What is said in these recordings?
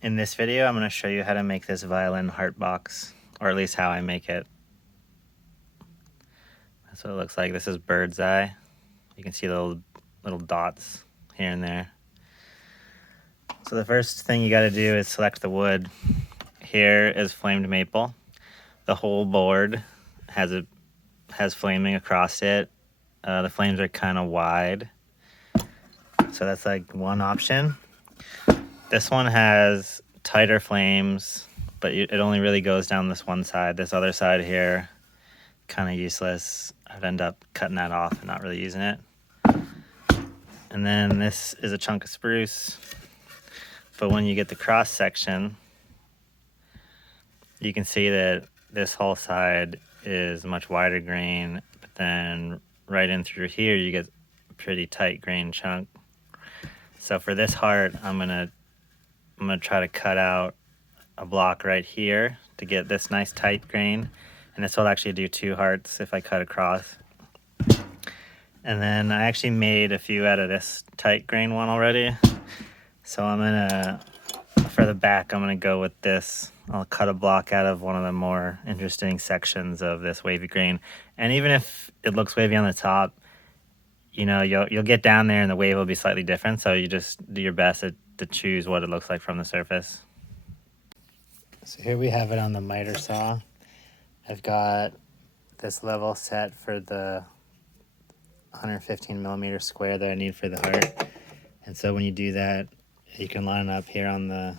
In this video, I'm going to show you how to make this violin heart box, or at least how I make it. That's what it looks like. This is bird's eye. You can see little dots here and there. So the first thing you got to do is select the wood. Here is flamed maple. The whole board has flaming across it. The flames are kind of wide, so that's like one option. This one has tighter flames, but it only really goes down this one side. This other side here, kind of useless. I'd end up cutting that off and not really using it. And then this is a chunk of spruce, but when you get the cross section, you can see that this whole side is much wider grain, but then right in through here you get a pretty tight grain chunk. So for this heart, I'm gonna try to cut out a block right here to get this nice tight grain, and this will actually do 2 hearts if I cut across. And then I actually made a few out of this tight grain one already, so I'm gonna, for the back, I'm gonna go with this. I'll cut a block out of one of the more interesting sections of this wavy grain, and even if it looks wavy on the top, you know, you'll get down there and the wave will be slightly different, so you just do your best to choose what it looks like from the surface. So here we have it on the miter saw. I've got this level set for the 115 millimeter square that I need for the heart. And so when you do that, you can line up here on the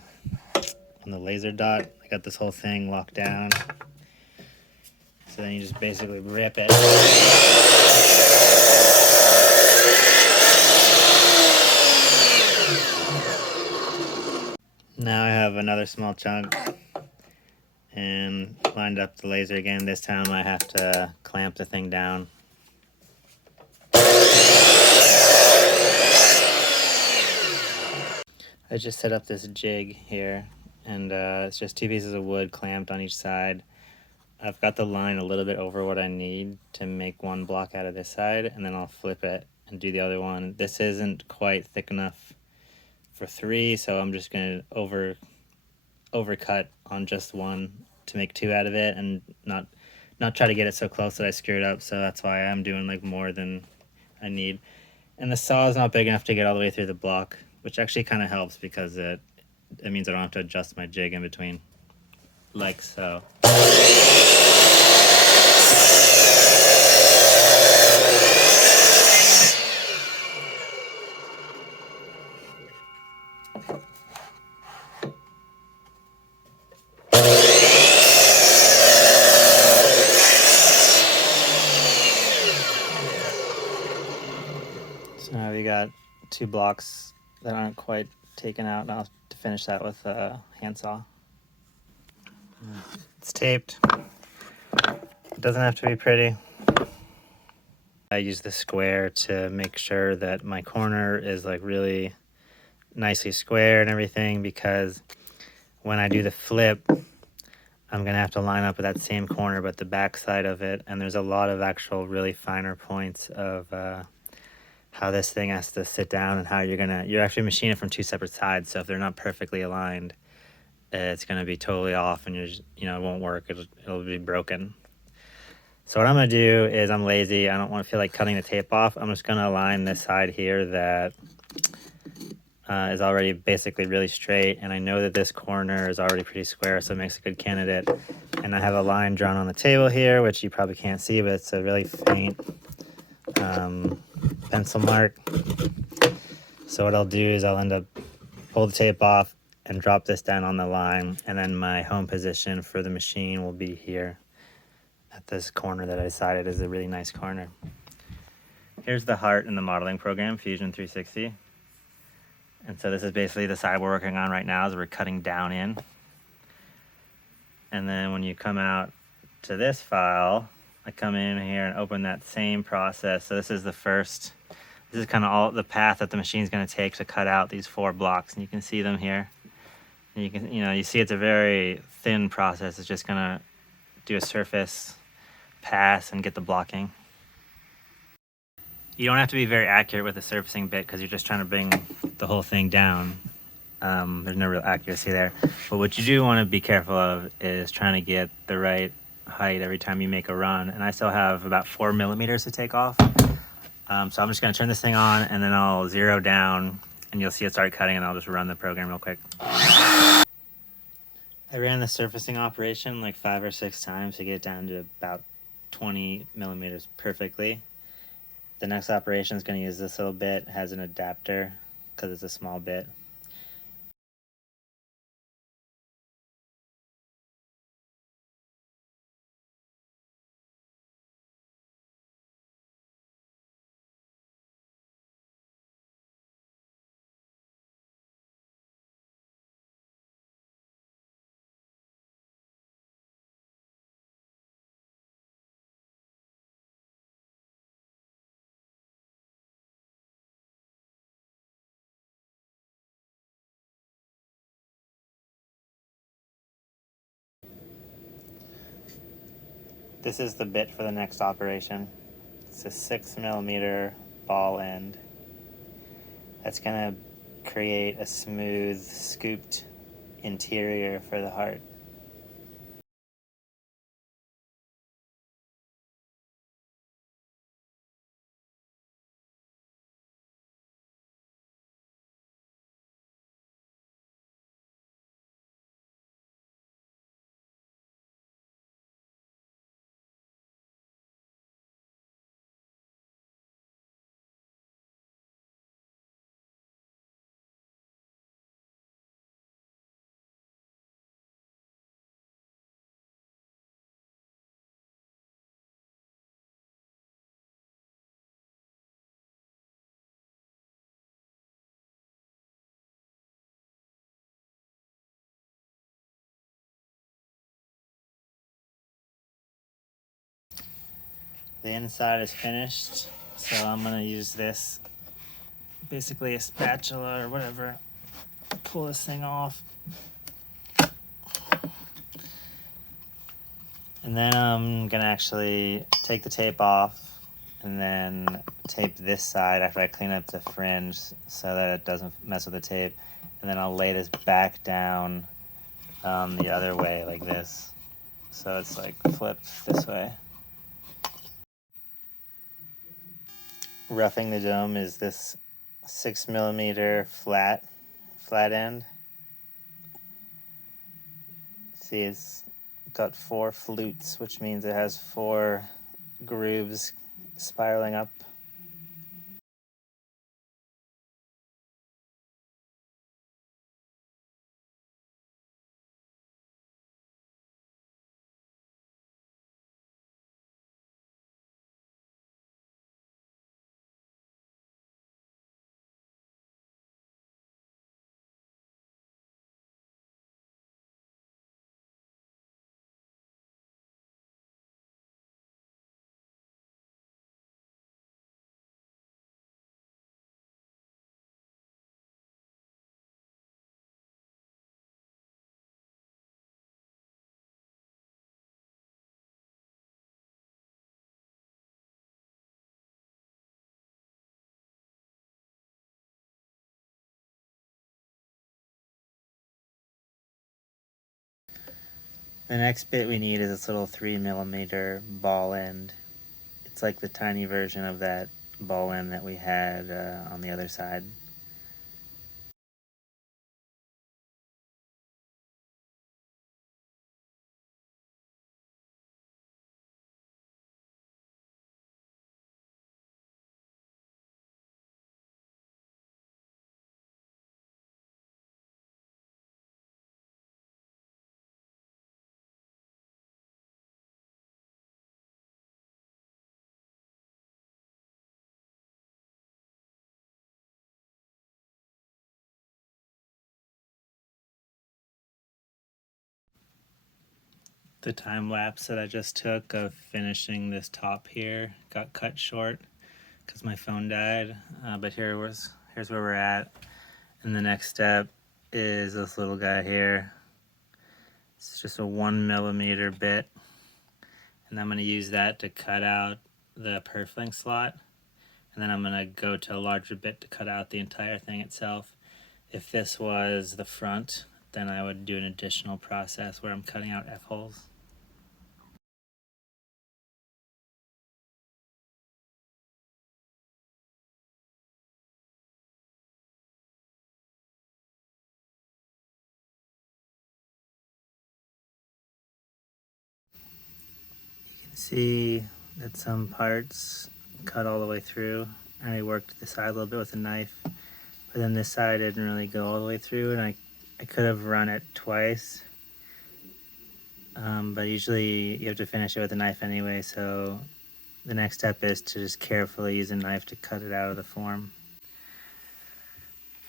laser dot. I got this whole thing locked down. So then you just basically rip it. Now I have another small chunk and lined up the laser again. This time I have to clamp the thing down. I just set up this jig here, and it's just 2 pieces of wood clamped on each side. I've got the line a little bit over what I need to make one block out of this side, and then I'll flip it and do the other one. This isn't quite thick enough for 3, so I'm just going to overcut on just one to make 2 out of it, and not try to get it so close that I screw it up. So that's why I'm doing like more than I need. And the saw is not big enough to get all the way through the block, which actually kind of helps because it means I don't have to adjust my jig in between, like so. So now we got 2 blocks that aren't quite taken out. Now to finish that with a handsaw. It's taped. It doesn't have to be pretty. I use the square to make sure that my corner is like really nicely square and everything, because when I do the flip, I'm gonna have to line up with that same corner but the back side of it, and there's a lot of actual really finer points of how this thing has to sit down and how you're actually machining it from 2 separate sides. So if they're not perfectly aligned, it's gonna be totally off, and it won't work. It'll be broken. So what I'm gonna do is, I'm lazy. I don't want to feel like cutting the tape off. I'm just gonna align this side here that is already basically really straight, and I know that this corner is already pretty square, so it makes a good candidate. And I have a line drawn on the table here, which you probably can't see, but it's a really faint pencil mark. So what I'll do is I'll end up pull the tape off and drop this down on the line, and then my home position for the machine will be here at this corner that I decided is a really nice corner. Here's the heart in the modeling program, Fusion 360. And so this is basically the side we're working on right now, as we're cutting down in. And then when you come out to this file, I come in here and open that same process. So this is kind of all the path that the machine's going to take to cut out these 4 blocks, and you can see them here. And you see it's a very thin process. It's just going to do a surface pass and get the blocking. You don't have to be very accurate with the surfacing bit, because you're just trying to bring the whole thing down. There's no real accuracy there. But what you do want to be careful of is trying to get the right height every time you make a run. And I still have about 4 millimeters to take off. So I'm just going to turn this thing on, and then I'll zero down, and you'll see it start cutting, and I'll just run the program real quick. I ran the surfacing operation like 5 or 6 times to get it down to about 20 millimeters perfectly. The next operation is going to use this little bit. It has an adapter because it's a small bit. This is the bit for the next operation. It's a 6 millimeter ball end. That's going to create a smooth, scooped interior for the heart. The inside is finished, so I'm going to use this, basically a spatula or whatever, pull this thing off. And then I'm going to actually take the tape off and then tape this side after I clean up the fringe so that it doesn't mess with the tape. And then I'll lay this back down the other way like this. So it's like flipped this way. Roughing the dome is this 6 millimeter flat end. See, it's got 4 flutes, which means it has 4 grooves spiraling up. The next bit we need is this little 3 millimeter ball end. It's like the tiny version of that ball end that we had on the other side. The time lapse that I just took of finishing this top here got cut short because my phone died, but here's where we're at. And the next step is this little guy here. It's just a 1 millimeter bit, and I'm going to use that to cut out the purfling slot, and then I'm going to go to a larger bit to cut out the entire thing itself. If this was the front, then I would do an additional process where I'm cutting out F-holes. You can see that some parts cut all the way through. I already worked the side a little bit with a knife, but then this side didn't really go all the way through, and I could have run it twice. But usually you have to finish it with a knife anyway, so the next step is to just carefully use a knife to cut it out of the form.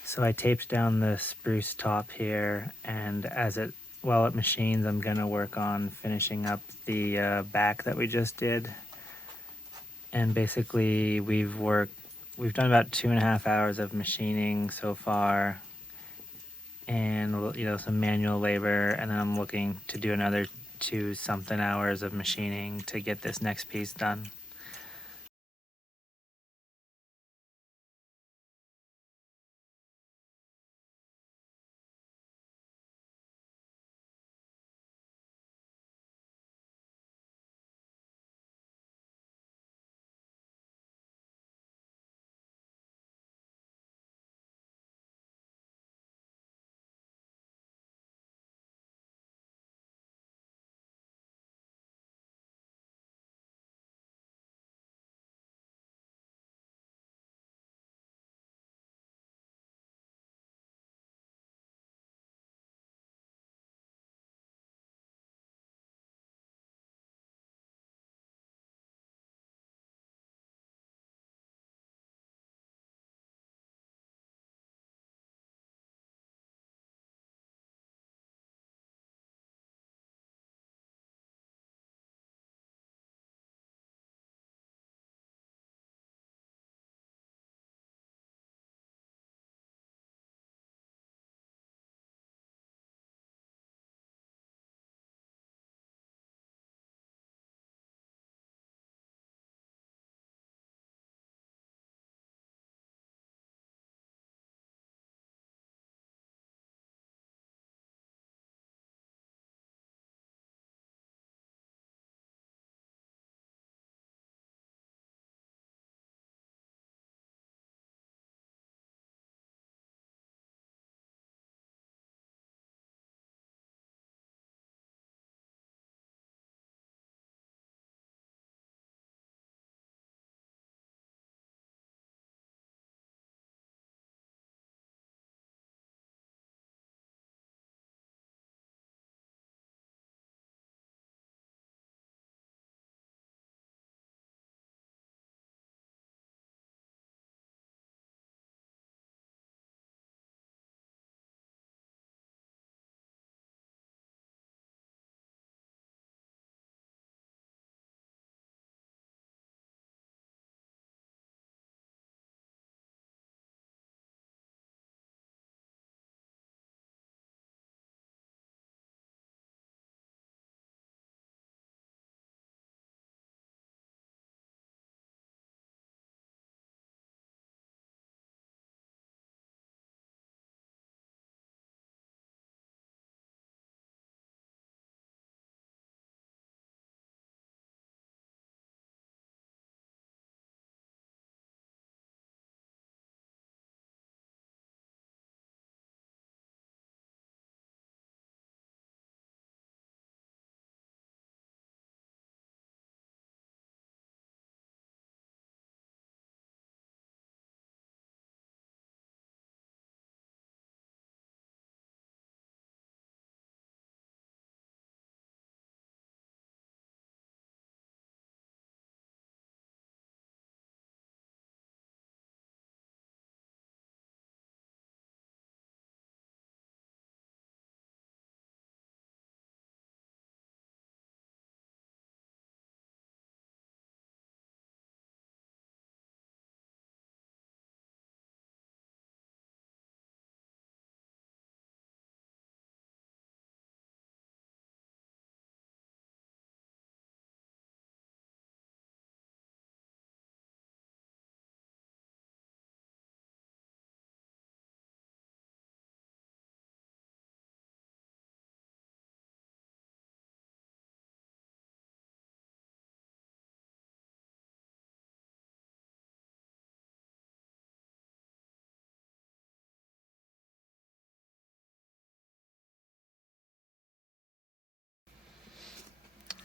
So I taped down the spruce top here, and while it machines, I'm gonna work on finishing up the back that we just did. And basically we've done about 2.5 hours of machining so far, and some manual labor, and then I'm looking to do another 2 something hours of machining to get this next piece done.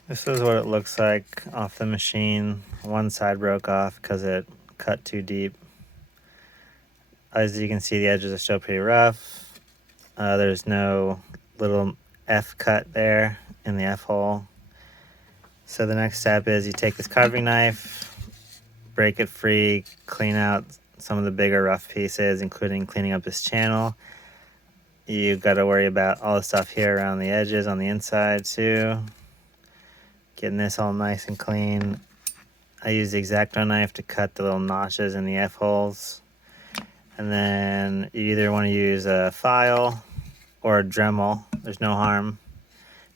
This is what it looks like off the machine. One side broke off because it cut too deep. As you can see, the edges are still pretty rough. There's no little F cut there in the F hole. So the next step is you take this carving knife, break it free, clean out some of the bigger rough pieces, including cleaning up this channel. You got to worry about all the stuff here around the edges on the inside too. Getting this all nice and clean. I use the X-Acto knife to cut the little notches in the F-holes. And then you either want to use a file or a Dremel. There's no harm,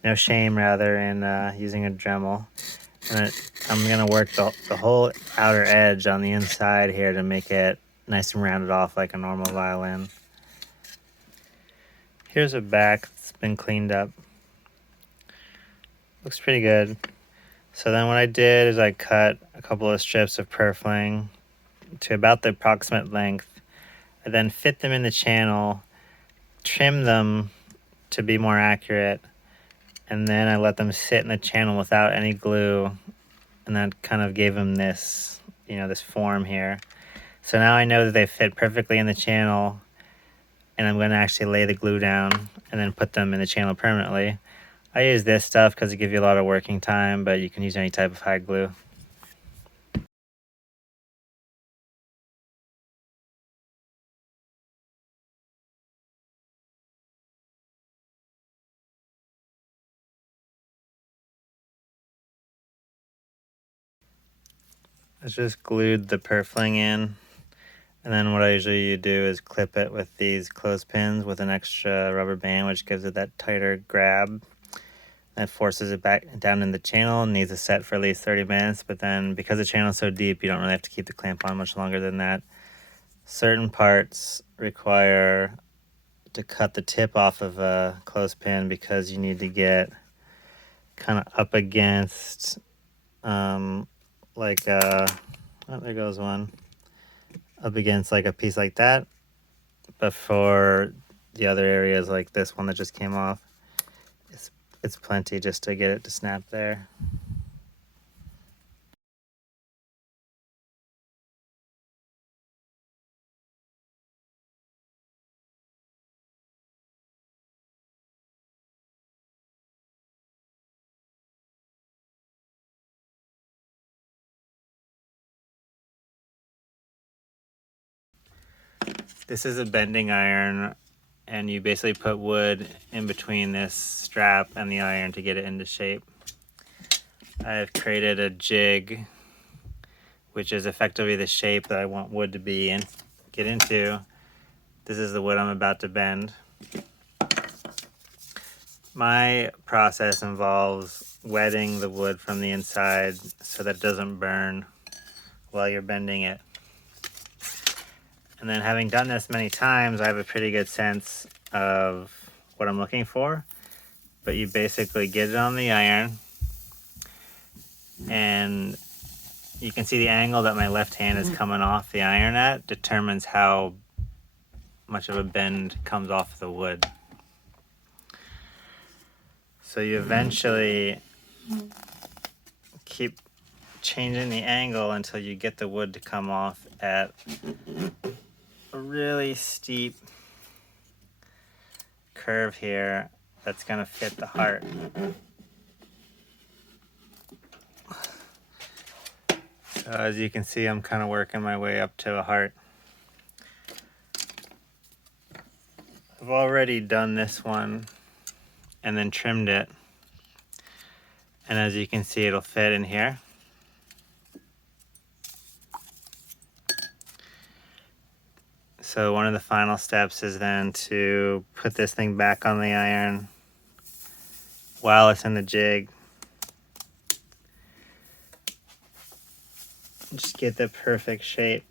no shame rather, in using a Dremel. And I'm going to work the whole outer edge on the inside here to make it nice and rounded off like a normal violin. Here's a back that's been cleaned up. Looks pretty good. So then what I did is I cut a couple of strips of purfling to about the approximate length. I then fit them in the channel, trim them to be more accurate, and then I let them sit in the channel without any glue, and that kind of gave them this, this form here. So now I know that they fit perfectly in the channel, and I'm going to actually lay the glue down and then put them in the channel permanently. I use this stuff because it gives you a lot of working time, but you can use any type of hide glue. I just glued the purfling in, and then what I usually do is clip it with these clothespins with an extra rubber band, which gives it that tighter grab. That forces it back down in the channel and needs to set for at least 30 minutes, but then because the channel is so deep, you don't really have to keep the clamp on much longer than that. Certain parts require to cut the tip off of a clothespin because you need to get kind of up against oh, there goes one, up against like a piece like that. But for the other areas like this one that just came off, it's plenty just to get it to snap there. This is a bending iron, and you basically put wood in between this strap and the iron to get it into shape. I've created a jig, which is effectively the shape that I want wood to be in, get into. This is the wood I'm about to bend. My process involves wetting the wood from the inside so that it doesn't burn while you're bending it. And then having done this many times, I have a pretty good sense of what I'm looking for. But you basically get it on the iron, and you can see the angle that my left hand is coming off the iron at determines how much of a bend comes off the wood. So you eventually keep changing the angle until you get the wood to come off at a really steep curve here that's going to fit the heart. So as you can see, I'm kind of working my way up to a heart. I've already done this one and then trimmed it, and as you can see, it'll fit in here. So one of the final steps is then to put this thing back on the iron while it's in the jig. Just get the perfect shape.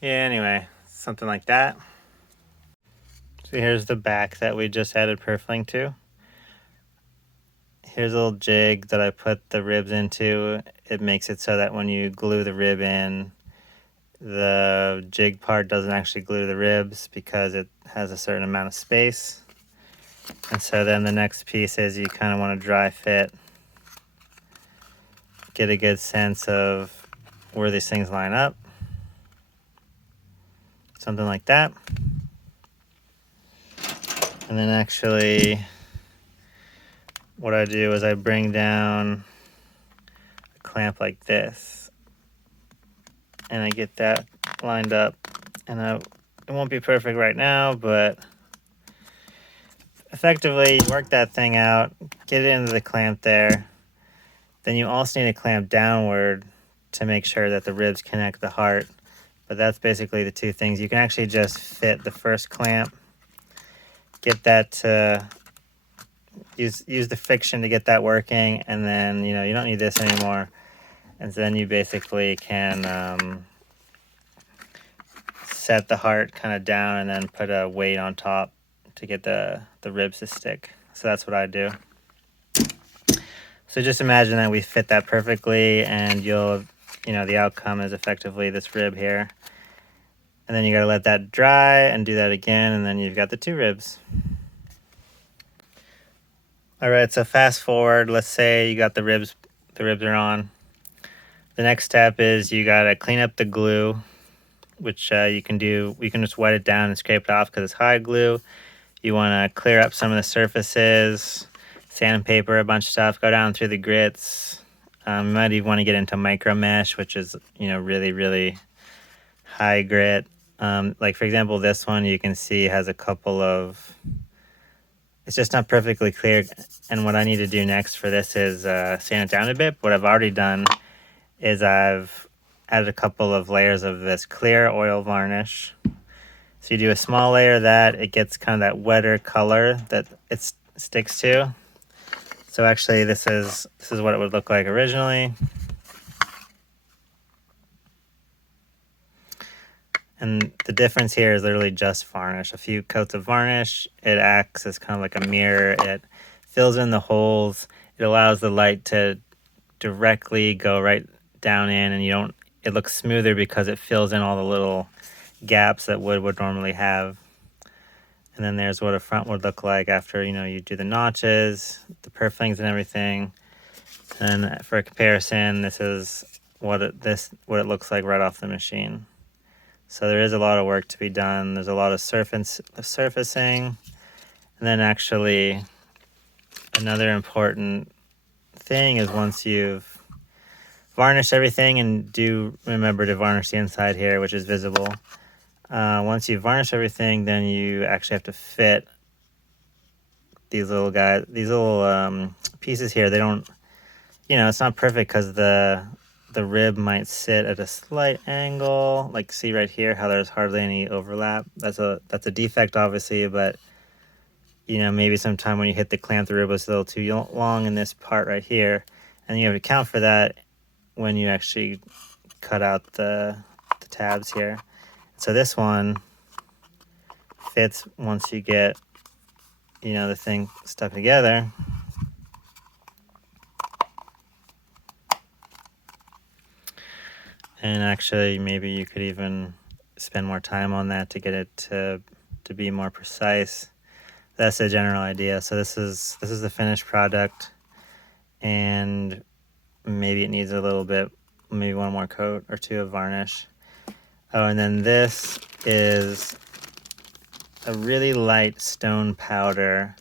Yeah, anyway, something like that. So here's the back that we just added purfling to. Here's a little jig that I put the ribs into. It makes it so that when you glue the rib in, the jig part doesn't actually glue to the ribs because it has a certain amount of space. And so then the next piece is you kind of want to dry fit, get a good sense of where these things line up. Something like that. And then actually what I do is I bring down a clamp like this, and I get that lined up. And it won't be perfect right now, but effectively work that thing out, get it into the clamp there. Then you also need to clamp downward to make sure that the ribs connect the heart. But that's basically the two things. You can actually just fit the first clamp, get that to use the friction to get that working, and then you don't need this anymore. And then you basically can set the heart kind of down and then put a weight on top to get the ribs to stick. So that's what I do. So just imagine that we fit that perfectly, and the outcome is effectively this rib here. And then you got to let that dry and do that again, and then you've got the two ribs. All right, so fast forward, let's say you got the ribs are on. The next step is you got to clean up the glue, which you can do. You can just wet it down and scrape it off because it's high glue. You want to clear up some of the surfaces, sandpaper, a bunch of stuff, go down through the grits. You might even want to get into micro mesh, which is really, really high grit. Like for example, this one you can see has a couple of, it's just not perfectly clear. And what I need to do next for this is sand it down a bit. What I've already done is I've added a couple of layers of this clear oil varnish. So you do a small layer of that, it gets kind of that wetter color that it sticks to. So actually this is what it would look like originally. And the difference here is literally just varnish. A few coats of varnish, it acts as kind of like a mirror. It fills in the holes. It allows the light to directly go right down in, and it looks smoother because it fills in all the little gaps that wood would normally have. And then there's what a front would look like after you do the notches, the purflings and everything. And for a comparison, this is what it looks like right off the machine. So there is a lot of work to be done. There's a lot of surfacing. And then actually another important thing is once you've varnished everything, and do remember to varnish the inside here, which is visible. Once you varnish everything, then you actually have to fit these little pieces here. They don't, it's not perfect because the rib might sit at a slight angle. Like see right here how there's hardly any overlap. That's a defect obviously, but maybe sometime when you hit the clamp, the rib was a little too long in this part right here, and you have to account for that when you actually cut out the tabs here. So this one fits once you get the thing stuck together. And actually maybe you could even spend more time on that to get it to be more precise. That's the general idea. So this is the finished product, and maybe it needs a little bit, maybe one more coat or two of varnish. Oh, and then this is a really light stone powder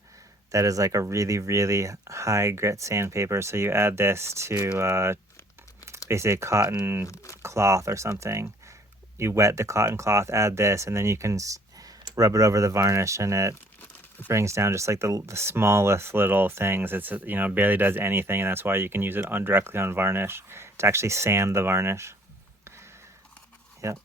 that is like a really, really high grit sandpaper. So you add this to basically a cotton cloth or something. You wet the cotton cloth, add this, and then you can rub it over the varnish, and it brings down just like the smallest little things. It's barely does anything, and that's why you can use it directly on varnish to actually sand the varnish. Yep.